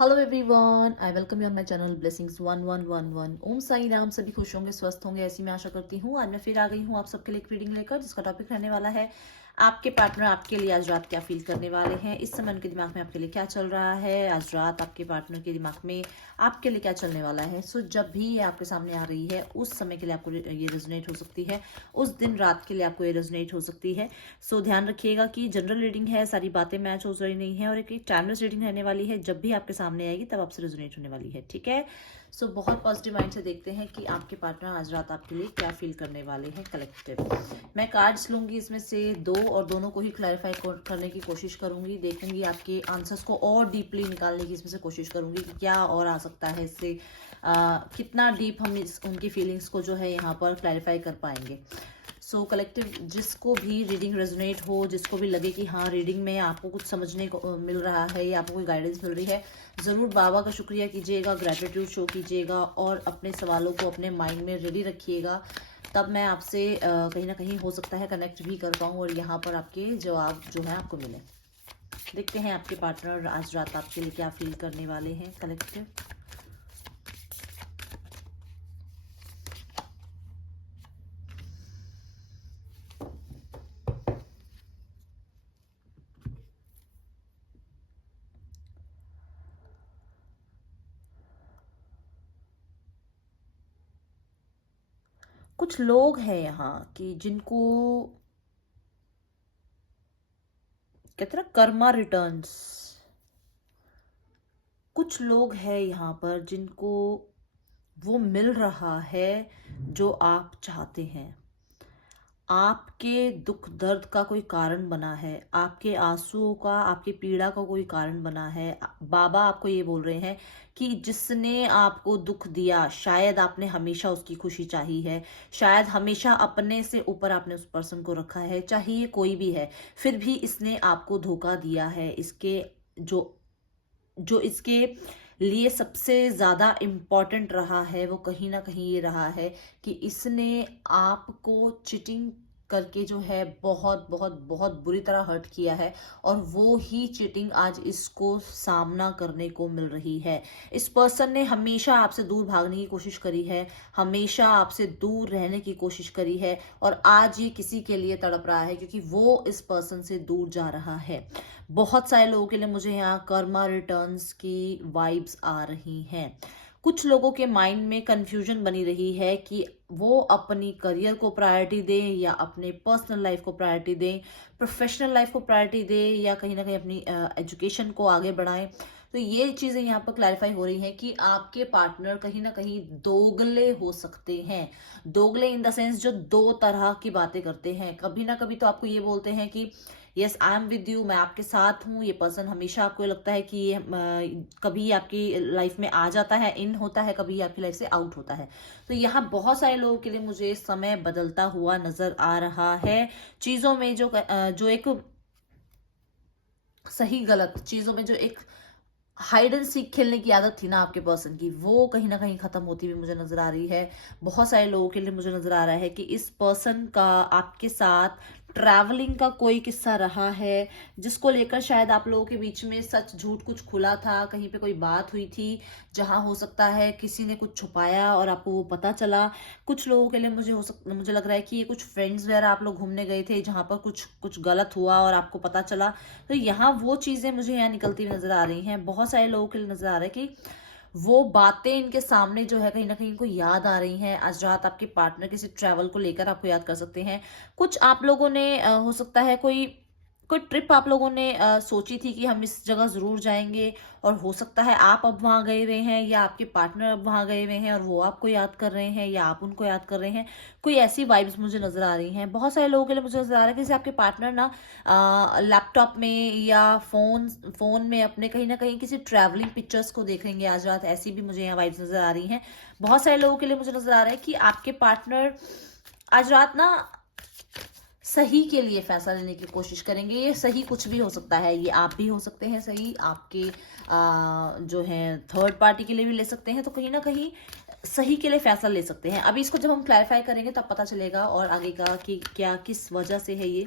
Hello everyone, I welcome you on my channel blessings 1111। ओम साई राम। सभी खुश होंगे, स्वस्थ होंगे, ऐसी मैं आशा करती हूँ। आज मैं फिर आ गई हूँ आप सबके लिए एक रीडिंग लेकर, जिसका टॉपिक रहने वाला है आपके पार्टनर आपके लिए आज रात क्या फील करने वाले हैं। इस समय उनके दिमाग में आपके लिए क्या चल रहा है, आज रात आपके पार्टनर के दिमाग में आपके लिए क्या चलने वाला है। सो जब भी ये आपके सामने आ रही है उस समय के लिए आपको ये रेजोनेट हो सकती है, उस दिन रात के लिए आपको ये रेजोनेट हो सकती है। सो ध्यान रखिएगा कि जनरल रीडिंग है, सारी बातें मैच हो रही नहीं है और एक टाइमलेस रीडिंग रहने वाली है। जब भी आपके सामने आएगी तब आपसे रेजोनेट होने वाली है, ठीक है। सो बहुत पॉजिटिव माइंड से देखते हैं कि आपके पार्टनर आज रात आपके लिए क्या फील करने वाले हैं कलेक्टिव। मैं कार्ड्स लूंगी इसमें से दो और दोनों को ही क्लैरिफाई करने की कोशिश करूंगी, देखूंगी आपके आंसर्स को और डीपली निकालने की इसमें से कोशिश करूंगी कि क्या और आ सकता है इससे, कितना डीप हम उनकी फीलिंग्स को जो है यहाँ पर क्लैरिफाई कर पाएंगे। सो कलेक्टिव जिसको भी रीडिंग रेजोनेट हो, जिसको भी लगे कि हाँ रीडिंग में आपको कुछ समझने को मिल रहा है या आपको कोई गाइडेंस मिल रही है, ज़रूर बाबा का शुक्रिया कीजिएगा, ग्रैटिट्यूड शो कीजिएगा और अपने सवालों को अपने माइंड में रेडी रखिएगा। तब मैं आपसे कहीं ना कहीं हो सकता है कनेक्ट भी कर पाऊँ और यहाँ पर आपके जवाब जो है आपको मिले। देखते हैं आपके पार्टनर आज रात आपके लिए क्या फील करने वाले हैं कलेक्टिव। कुछ लोग हैं यहाँ कि जिनको कहते हैं ना कर्मा रिटर्न्स, कुछ लोग हैं यहाँ पर जिनको वो मिल रहा है जो आप चाहते हैं। आपके दुख दर्द का कोई कारण बना है, आपके आंसुओं का, आपकी पीड़ा का कोई कारण बना है। बाबा आपको ये बोल रहे हैं कि जिसने आपको दुख दिया शायद आपने हमेशा उसकी खुशी चाही है, शायद हमेशा अपने से ऊपर आपने उस पर्सन को रखा है, चाहे ये कोई भी है, फिर भी इसने आपको धोखा दिया है। इसके जो जो इसके लिए सबसे ज़्यादा इम्पॉर्टेंट रहा है वो कहीं ना कहीं ये रहा है कि इसने आपको चीटिंग करके जो है बहुत बहुत बहुत बुरी तरह हर्ट किया है और वो ही चीटिंग आज इसको सामना करने को मिल रही है। इस पर्सन ने हमेशा आपसे दूर भागने की कोशिश करी है, हमेशा आपसे दूर रहने की कोशिश करी है और आज ये किसी के लिए तड़प रहा है क्योंकि वो इस पर्सन से दूर जा रहा है। बहुत सारे लोगों के लिए मुझे यहाँ कर्मा रिटर्न्स की वाइब्स आ रही हैं। कुछ लोगों के माइंड में कंफ्यूजन बनी रही है कि वो अपनी करियर को प्रायोरिटी दें या अपने पर्सनल लाइफ को प्रायोरिटी दें, प्रोफेशनल लाइफ को प्रायोरिटी दें या कहीं ना कहीं अपनी एजुकेशन को आगे बढ़ाएं। तो ये चीज़ें यहाँ पर क्लैरिफाई हो रही हैं कि आपके पार्टनर कहीं ना कहीं दोगले हो सकते हैं। दोगले इन द सेंस जो दो तरह की बातें करते हैं। कभी ना कभी तो आपको ये बोलते हैं कि yes I am with you, मैं आपके साथ हूँ। ये पर्सन हमेशा आपको लगता है कि ये कभी आपकी लाइफ में आ जाता है, इन होता है, कभी आपकी लाइफ से आउट होता है। तो यहाँ बहुत सारे लोगों के लिए मुझे समय बदलता हुआ नजर आ रहा है। चीजों में जो एक सही गलत चीजों में जो एक हाइड एंड सीक खेलने की आदत थी ना आपके पर्सन की, वो कहीं ना कहीं खत्म होती हुई मुझे नजर आ रही है। बहुत सारे लोगों के लिए मुझे नजर आ रहा है कि इस पर्सन का आपके साथ ट्रैवलिंग का कोई किस्सा रहा है जिसको लेकर शायद आप लोगों के बीच में सच झूठ कुछ खुला था, कहीं पे कोई बात हुई थी जहां हो सकता है किसी ने कुछ छुपाया और आपको वो पता चला। कुछ लोगों के लिए मुझे लग रहा है कि ये कुछ फ्रेंड्स वगैरह आप लोग घूमने गए थे जहां पर कुछ कुछ गलत हुआ और आपको पता चला। तो यहाँ वो चीजें मुझे यहाँ निकलती हुई नजर आ रही हैं। बहुत सारे लोगों के लिए नजर आ रहा है कि वो बातें इनके सामने जो है कहीं ना कहीं इनको याद आ रही हैं। आज रात आपके पार्टनर किसी ट्रैवल को लेकर आपको याद कर सकते हैं। कुछ आप लोगों ने हो सकता है कोई कोई ट्रिप आप लोगों ने सोची थी कि हम इस जगह जरूर जाएंगे और हो सकता है आप अब वहां गए हुए हैं या आपके पार्टनर अब वहां गए हुए हैं और वो आपको याद कर रहे हैं या आप उनको याद कर रहे हैं। कोई ऐसी वाइब्स मुझे नजर आ रही हैं। बहुत सारे लोगों के लिए मुझे नजर आ रहा है कि जैसे आपके पार्टनर ना लैपटॉप में या फोन में अपने कहीं ना कहीं किसी ट्रैवलिंग पिक्चर्स को देखेंगे आज रात। ऐसी भी मुझे यहाँ वाइब्स नजर आ रही हैं। बहुत सारे लोगों के लिए मुझे नजर आ रहा है कि आपके पार्टनर आज रात ना सही के लिए फैसला लेने की कोशिश करेंगे। ये सही कुछ भी हो सकता है, ये आप भी हो सकते हैं सही, आपके जो है थर्ड पार्टी के लिए भी ले सकते हैं। तो कहीं ना कहीं सही के लिए फैसला ले सकते हैं। अभी इसको जब हम क्लैरिफाई करेंगे तब पता चलेगा और आगे का कि क्या किस वजह से है ये।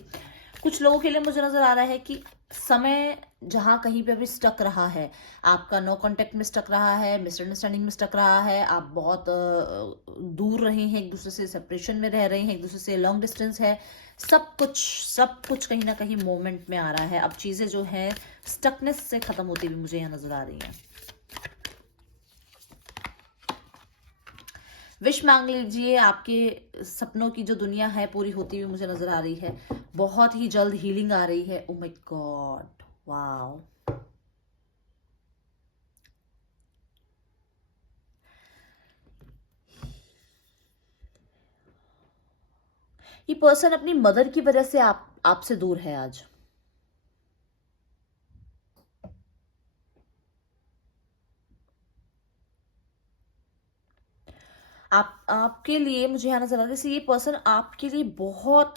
कुछ लोगों के लिए मुझे नजर आ रहा है कि समय जहां कहीं पे भी स्टक रहा है, आपका नो कांटेक्ट में स्टक रहा है, मिसअंडरस्टैंडिंग में स्टक रहा है, आप बहुत दूर रहे हैं एक दूसरे से, सेपरेशन में रह रहे हैं एक दूसरे से, लॉन्ग डिस्टेंस है, सब कुछ कहीं ना कहीं मोमेंट में आ रहा है। अब चीजें जो है स्टकनेस से खत्म होती हुई मुझे यहाँ नजर आ रही हैं। विश मांग लीजिए, आपके सपनों की जो दुनिया है पूरी होती हुई मुझे नजर आ रही है। बहुत ही जल्द हीलिंग आ रही है। Oh my God, wow. ये पर्सन अपनी मदर की वजह से आपसे दूर है आज। आपके लिए मुझे यहाँ नजर आ रहा है जैसे ये पर्सन आपके लिए बहुत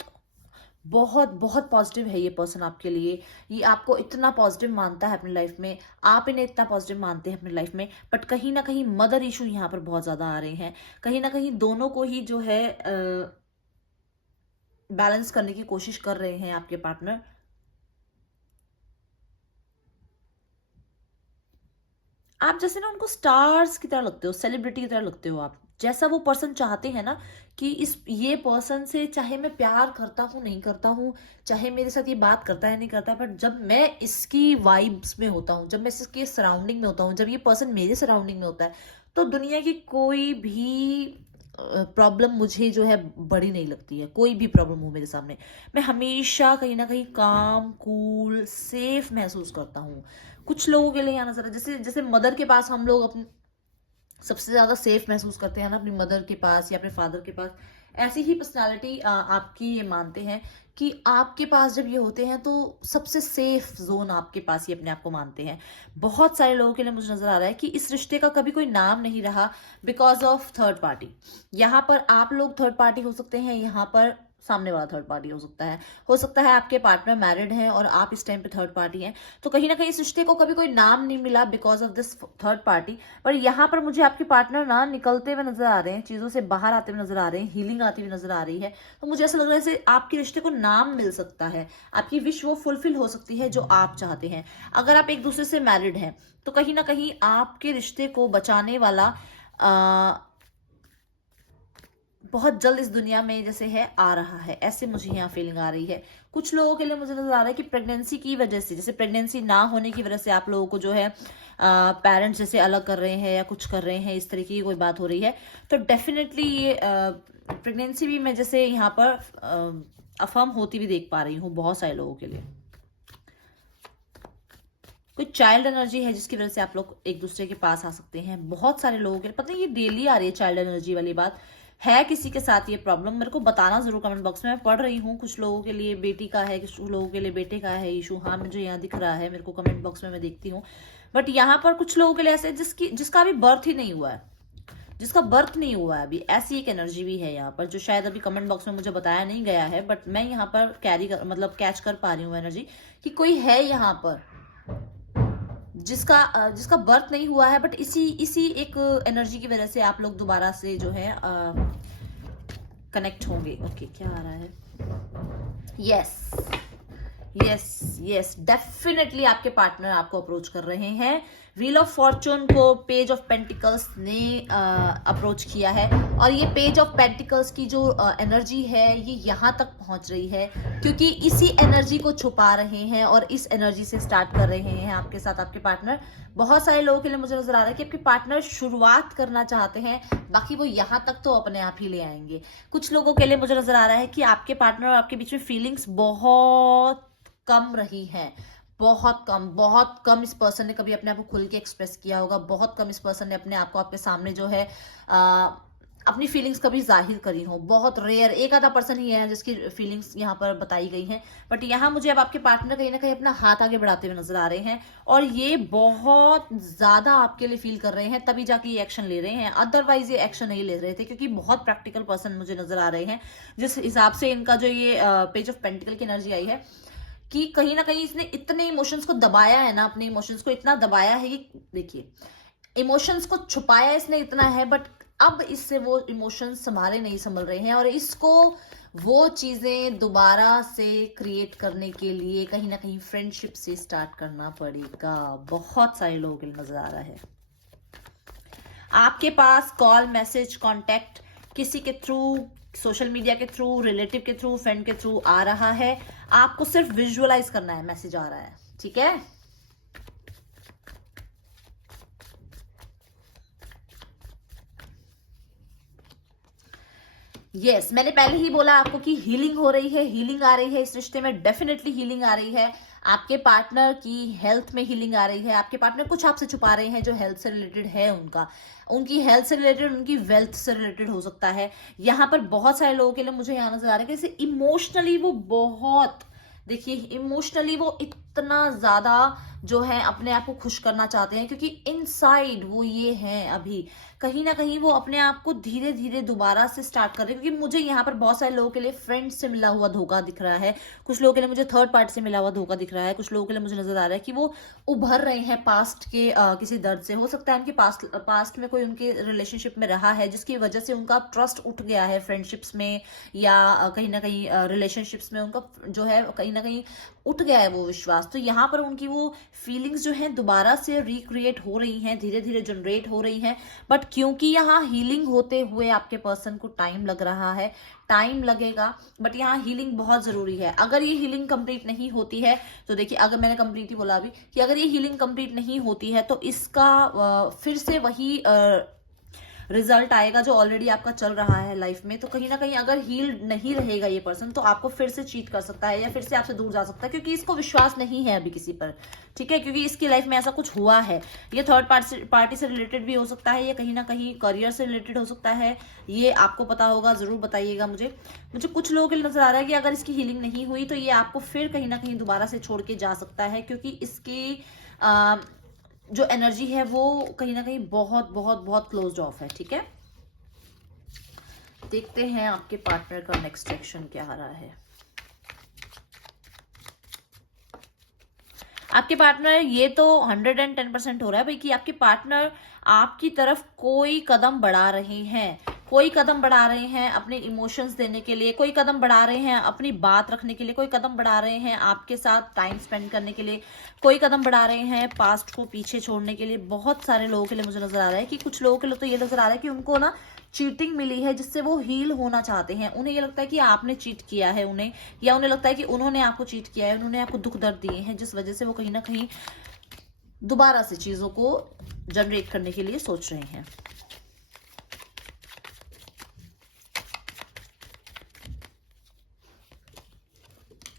बहुत बहुत पॉजिटिव है। ये पर्सन आपके लिए, ये आपको इतना पॉजिटिव मानता है अपनी लाइफ में, आप इन्हें इतना पॉजिटिव मानते हैं अपनी लाइफ में, बट कहीं ना कहीं मदर इशू यहाँ पर बहुत ज्यादा आ रहे हैं। कहीं ना कहीं दोनों को ही जो है बैलेंस करने की कोशिश कर रहे हैं आपके पार्टनर। आप जैसे ना उनको स्टार्स की तरह लगते हो, सेलिब्रिटी की तरह लगते हो। आप जैसा वो पर्सन चाहते हैं ना कि इस ये पर्सन से चाहे मैं प्यार करता हूँ नहीं करता हूँ, चाहे मेरे साथ ये बात करता है नहीं करता, बट जब मैं इसकी वाइब्स में होता हूँ, जब मैं इसके सराउंडिंग में होता हूँ, जब ये पर्सन मेरे सराउंडिंग में होता है, तो दुनिया की कोई भी प्रॉब्लम मुझे जो है बड़ी नहीं लगती है। कोई भी प्रॉब्लम हो मेरे सामने, मैं हमेशा कहीं ना कहीं काम, कूल, सेफ महसूस करता हूँ। कुछ लोगों के लिए यहाँ नजर है जैसे जैसे मदर के पास हम लोग अपने सबसे ज्यादा सेफ महसूस करते हैं ना अपनी मदर के पास या अपने फादर के पास, ऐसी ही पर्सनालिटी आपकी ये मानते हैं कि आपके पास जब ये होते हैं तो सबसे सेफ जोन आपके पास ही अपने आप को मानते हैं। बहुत सारे लोगों के लिए मुझे नजर आ रहा है कि इस रिश्ते का कभी कोई नाम नहीं रहा बिकॉज ऑफ थर्ड पार्टी। यहाँ पर आप लोग थर्ड पार्टी हो सकते हैं, यहाँ पर सामने वाला थर्ड पार्टी हो सकता है आपके पार्टनर मैरिड हैं और आप इस टाइम पे थर्ड पार्टी हैं। तो कहीं ना कहीं इस रिश्ते को कभी कोई नाम नहीं मिला because of this third party. पर यहाँ पर मुझे आपके पार्टनर ना निकलते हुए नजर आ रहे हैं, चीजों से बाहर आते हुए नजर आ रहे हैं, हीलिंग आती हुई नजर आ रही है। तो मुझे ऐसा लग रहा है जैसे आपके रिश्ते को नाम मिल सकता है, आपकी विश वो फुलफिल हो सकती है जो आप चाहते हैं। अगर आप एक दूसरे से मैरिड हैं तो कहीं ना कहीं आपके रिश्ते को बचाने वाला बहुत जल्द इस दुनिया में जैसे है आ रहा है, ऐसे मुझे यहाँ फीलिंग आ रही है। कुछ लोगों के लिए मुझे नजर आ रहा है कि प्रेगनेंसी की वजह से, जैसे प्रेगनेंसी ना होने की वजह से आप लोगों को जो है पेरेंट्स जैसे अलग कर रहे हैं या कुछ कर रहे हैं, इस तरीके की कोई बात हो रही है, तो डेफिनेटली ये प्रेगनेंसी भी मैं जैसे यहाँ पर अफर्म होती भी देख पा रही हूँ बहुत सारे लोगों के लिए। कोई चाइल्ड एनर्जी है जिसकी वजह से आप लोग एक दूसरे के पास आ सकते हैं। बहुत सारे लोगों के लिए पता नहीं ये डेली आ रही है चाइल्ड एनर्जी वाली बात, है किसी के साथ ये प्रॉब्लम मेरे को बताना जरूर कमेंट बॉक्स में। मैं पढ़ रही हूँ, कुछ लोगों के लिए बेटी का है, कुछ लोगों के लिए बेटे का है इशू। हाँ मुझे यहाँ दिख रहा है, मेरे को कमेंट बॉक्स में मैं देखती हूँ। बट यहाँ पर कुछ लोगों के लिए ऐसे जिसका अभी बर्थ ही नहीं हुआ है, जिसका बर्थ नहीं हुआ है अभी, ऐसी एक एनर्जी भी है यहाँ पर जो शायद अभी कमेंट बॉक्स में मुझे बताया नहीं गया है, बट मैं यहाँ पर मतलब कैच कर पा रही हूँ एनर्जी कि कोई है यहाँ पर जिसका बर्थ नहीं हुआ है, बट इसी एक एनर्जी की वजह से आप लोग दोबारा से जो है कनेक्ट होंगे। ओके क्या आ रहा है? यस यस यस, डेफिनेटली आपके पार्टनर आपको अप्रोच कर रहे हैं। व्हील ऑफ फॉर्चून को पेज ऑफ पेंटिकल्स ने अप्रोच किया है, और ये पेज ऑफ पेंटिकल्स की जो एनर्जी है ये यहाँ तक पहुंच रही है क्योंकि इसी एनर्जी को छुपा रहे हैं और इस एनर्जी से स्टार्ट कर रहे हैं आपके साथ आपके पार्टनर। बहुत सारे लोगों के लिए मुझे नजर आ रहा है कि आपके पार्टनर शुरुआत करना चाहते हैं, बाकी वो यहाँ तक तो अपने आप ही ले आएंगे। कुछ लोगों के लिए मुझे नजर आ रहा है कि आपके पार्टनर और आपके बीच में फीलिंग्स बहुत कम रही है, बहुत कम इस पर्सन ने कभी अपने आप को खुल के एक्सप्रेस किया होगा, बहुत कम इस पर्सन ने अपने आप को आपके सामने जो है अपनी फीलिंग्स कभी जाहिर करी हो। बहुत रेयर एक आधा पर्सन ही है जिसकी फीलिंग्स यहाँ पर बताई गई हैं। बट यहाँ मुझे अब आपके पार्टनर कहीं ना कहीं अपना हाथ आगे बढ़ाते हुए नजर आ रहे हैं और ये बहुत ज्यादा आपके लिए फील कर रहे हैं, तभी जाके ये एक्शन ले रहे हैं, अदरवाइज ये एक्शन नहीं ले रहे थे क्योंकि बहुत प्रैक्टिकल पर्सन मुझे नजर आ रहे हैं। जिस हिसाब से इनका जो ये पेज ऑफ पेंटिकल की एनर्जी आई है कि कहीं ना कहीं इसने इतने इमोशंस को दबाया है ना, अपने इमोशंस को इतना दबाया है कि देखिए इमोशंस को छुपाया इसने इतना है, बट अब इससे वो इमोशंस संभाले नहीं संभल रहे हैं और इसको वो चीजें दोबारा से क्रिएट करने के लिए कहीं ना कहीं फ्रेंडशिप से स्टार्ट करना पड़ेगा। बहुत सारे लोगों के लिए नजर आ रहा है। आपके पास कॉल, मैसेज, कांटेक्ट किसी के थ्रू, सोशल मीडिया के थ्रू, रिलेटिव के थ्रू, फ्रेंड के थ्रू आ रहा है। आपको सिर्फ विजुअलाइज करना है, मैसेज आ रहा है, ठीक है। यस, मैंने पहले ही बोला आपको कि हीलिंग हो रही है, हीलिंग आ रही है इस रिश्ते में, डेफिनेटली हीलिंग आ रही है। आपके पार्टनर की हेल्थ में हीलिंग आ रही है। आपके पार्टनर कुछ आपसे छुपा रहे हैं जो हेल्थ से रिलेटेड है उनका, उनकी हेल्थ से रिलेटेड, उनकी वेल्थ से रिलेटेड हो सकता है। यहाँ पर बहुत सारे लोगों के लिए मुझे यहाँ नजर आ रहा है कि जैसे इमोशनली वो बहुत, देखिए इमोशनली वो इतना ज्यादा जो है अपने आप को खुश करना चाहते हैं, क्योंकि इनसाइड वो ये हैं अभी कहीं ना कहीं वो अपने आप को धीरे धीरे दोबारा से स्टार्ट कर रहे हैं। क्योंकि मुझे यहाँ पर बहुत सारे लोगों के लिए फ्रेंड से मिला हुआ धोखा दिख रहा है, कुछ लोगों के लिए मुझे थर्ड पार्टी से मिला हुआ धोखा दिख रहा है, कुछ लोगों के लिए मुझे नजर आ रहा है कि वो उभर रहे हैं पास्ट के किसी दर्द से। हो सकता है उनके पास्ट में कोई उनके रिलेशनशिप में रहा है जिसकी वजह से उनका ट्रस्ट उठ गया है फ्रेंडशिप्स में, या कहीं ना कहीं रिलेशनशिप्स में उनका जो है कहीं ना कहीं उठ गया है वो विश्वास। तो यहाँ पर उनकी वो फीलिंग्स जो हैं दोबारा से रिक्रिएट हो रही हैं, धीरे धीरे जनरेट हो रही हैं। बट क्योंकि यहाँ हीलिंग होते हुए आपके पर्सन को टाइम लग रहा है, टाइम लगेगा, बट यहाँ हीलिंग बहुत जरूरी है। अगर ये हीलिंग कंप्लीट नहीं होती है तो देखिए, अगर मैंने कंप्लीट ही बोला अभी कि अगर ये हीलिंग कंप्लीट नहीं होती है तो इसका फिर से वही रिजल्ट आएगा जो ऑलरेडी आपका चल रहा है लाइफ में। तो कहीं ना कहीं अगर हील नहीं रहेगा ये पर्सन तो आपको फिर से चीट कर सकता है या फिर से आपसे दूर जा सकता है, क्योंकि इसको विश्वास नहीं है अभी किसी पर, ठीक है। क्योंकि इसकी लाइफ में ऐसा कुछ हुआ है। ये थर्ड पार्टी से रिलेटेड भी हो सकता है, या कहीं ना कहीं करियर से रिलेटेड हो सकता है। ये आपको पता होगा, जरूर बताइएगा मुझे। कुछ लोगों के लिए नजर आ रहा है कि अगर इसकी हीलिंग नहीं हुई तो ये आपको फिर कहीं ना कहीं दोबारा से छोड़ के जा सकता है, क्योंकि इसकी जो एनर्जी है वो कहीं ना कहीं बहुत बहुत बहुत क्लोज्ड ऑफ है, ठीक है। देखते हैं आपके पार्टनर का नेक्स्ट एक्शन क्या आ रहा है। आपके पार्टनर, ये तो 110% हो रहा है भाई कि आपके पार्टनर आपकी तरफ कोई कदम बढ़ा रहे हैं, कोई कदम बढ़ा रहे हैं अपने इमोशंस देने के लिए, कोई कदम बढ़ा रहे हैं अपनी बात रखने के लिए, कोई कदम बढ़ा रहे हैं आपके साथ टाइम स्पेंड करने के लिए, कोई कदम बढ़ा रहे हैं पास्ट को पीछे छोड़ने के लिए। बहुत सारे लोगों के लिए मुझे नजर आ रहा है कि कुछ लोगों के लिए तो ये नजर आ रहा है कि उनको ना चीटिंग मिली है जिससे वो हील होना चाहते हैं। उन्हें ये लगता है कि आपने चीट किया है उन्हें, या उन्हें लगता है कि उन्होंने आपको चीट किया है, उन्होंने आपको दुख दर्द दिए हैं, जिस वजह से वो कहीं ना कहीं दोबारा से चीजों को जनरेट करने के लिए सोच रहे हैं।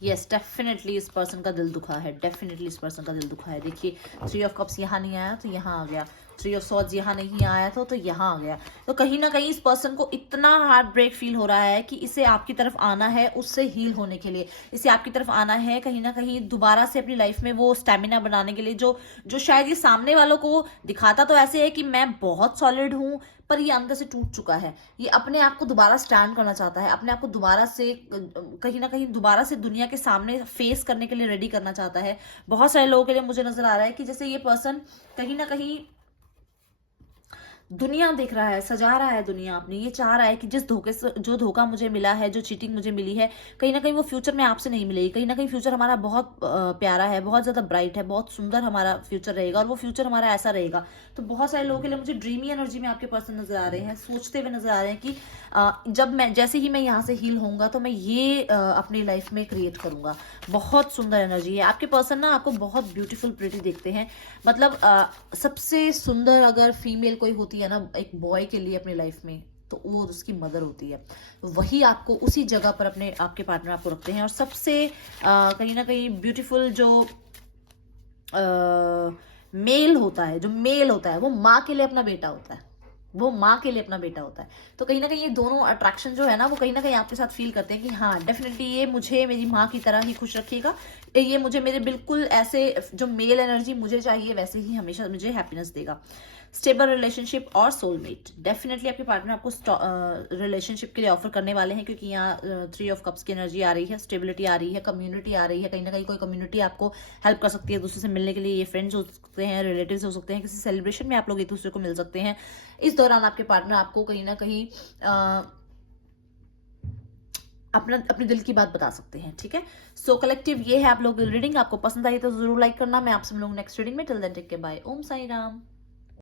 यस, डेफिनेटली इस पर्सन का दिल दुखा है, डेफिनेटली इस पर्सन का दिल दुखा है। देखिए 3 ऑफ कप्स यहाँ नहीं आया तो यहाँ आ गया, 3 ऑफ सॉर्ड्स यहाँ नहीं आया तो यहाँ आ गया। तो कहीं ना कहीं इस पर्सन को इतना हार्ट ब्रेक फील हो रहा है कि इसे आपकी तरफ आना है उससे हील होने के लिए, इसे आपकी तरफ आना है कहीं ना कहीं दोबारा से अपनी लाइफ में वो स्टेमिना बनाने के लिए, जो शायद ये सामने वालों को दिखाता तो ऐसे है कि मैं बहुत सॉलिड हूँ, पर ये अंदर से टूट चुका है। ये अपने आप को दोबारा स्टैंड करना चाहता है, अपने आप को दोबारा से कहीं ना कहीं दोबारा से दुनिया के सामने फेस करने के लिए रेडी करना चाहता है। बहुत सारे लोगों के लिए मुझे नजर आ रहा है कि जैसे ये पर्सन कहीं ना कहीं दुनिया देख रहा है, सजा रहा है दुनिया अपनी। ये चाह रहा है कि जिस धोखे से, जो धोखा मुझे मिला है, जो चीटिंग मुझे मिली है, कहीं ना कहीं वो फ्यूचर में आपसे नहीं मिलेगी। कहीं ना कहीं फ्यूचर हमारा बहुत प्यारा है, बहुत ज्यादा ब्राइट है, बहुत सुंदर हमारा फ्यूचर रहेगा, और वो फ्यूचर हमारा ऐसा रहेगा। तो बहुत सारे लोगों के लिए मुझे ड्रीमी एनर्जी में आपके पर्सन नजर आ रहे हैं, सोचते हुए नजर आ रहे हैं कि जब मैं, जैसे ही मैं यहाँ से हील होऊंगा तो मैं ये अपनी लाइफ में क्रिएट करूंगा। बहुत सुंदर एनर्जी है आपके पर्सन ना, आपको बहुत ब्यूटीफुल प्रिटी देखते हैं। मतलब सबसे सुंदर अगर फीमेल कोई होती है ना एक बॉय के लिए अपनी लाइफ में, तो वो उसकी मदर होती है। वही आपको उसी जगह पर अपने आपके पार्टनर आपको रखते हैं। और सबसे कहीं ना कहीं ब्यूटीफुल जो मेल होता है, जो मेल होता है वो माँ के लिए अपना बेटा होता है, वो माँ के लिए अपना बेटा होता है। तो कहीं ना कहीं ये दोनों अट्रैक्शन जो है ना वो कहीं ना कहीं आपके साथ फील करते हैं कि हाँ डेफिनेटली ये मुझे मेरी माँ की तरह ही खुश रखेगा, ये मुझे मेरे बिल्कुल ऐसे जो मेल एनर्जी मुझे चाहिए वैसे ही हमेशा मुझे हैप्पीनेस देगा। स्टेबल रिलेशनशिप और सोलमेट, डेफिनेटली आपके पार्टनर आपको रिलेशनशिप के लिए ऑफर करने वाले हैं, क्योंकि यहाँ 3 ऑफ कप्स की एनर्जी आ रही है, स्टेबिलिटी आ रही है, कम्युनिटी आ रही है। कहीं ना कहीं कोई कम्युनिटी आपको हेल्प कर सकती है दूसरे से मिलने के लिए। ये फ्रेंड्स हो सकते हैं, रिलेटिव्स हो सकते हैं, किसी सेलिब्रेशन में आप लोग एक दूसरे को मिल सकते हैं। इस दौरान आपके पार्टनर आपको कहीं ना कहीं अपने दिल की बात बता सकते हैं, ठीक है। सो कलेक्टिव ये है आप लोगों की रीडिंग, आपको पसंद आई तो जरूर लाइक करना। मैं आपसे मिलूंगी नेक्स्ट रीडिंग में। Till then take care, bye. Om Sai Ram.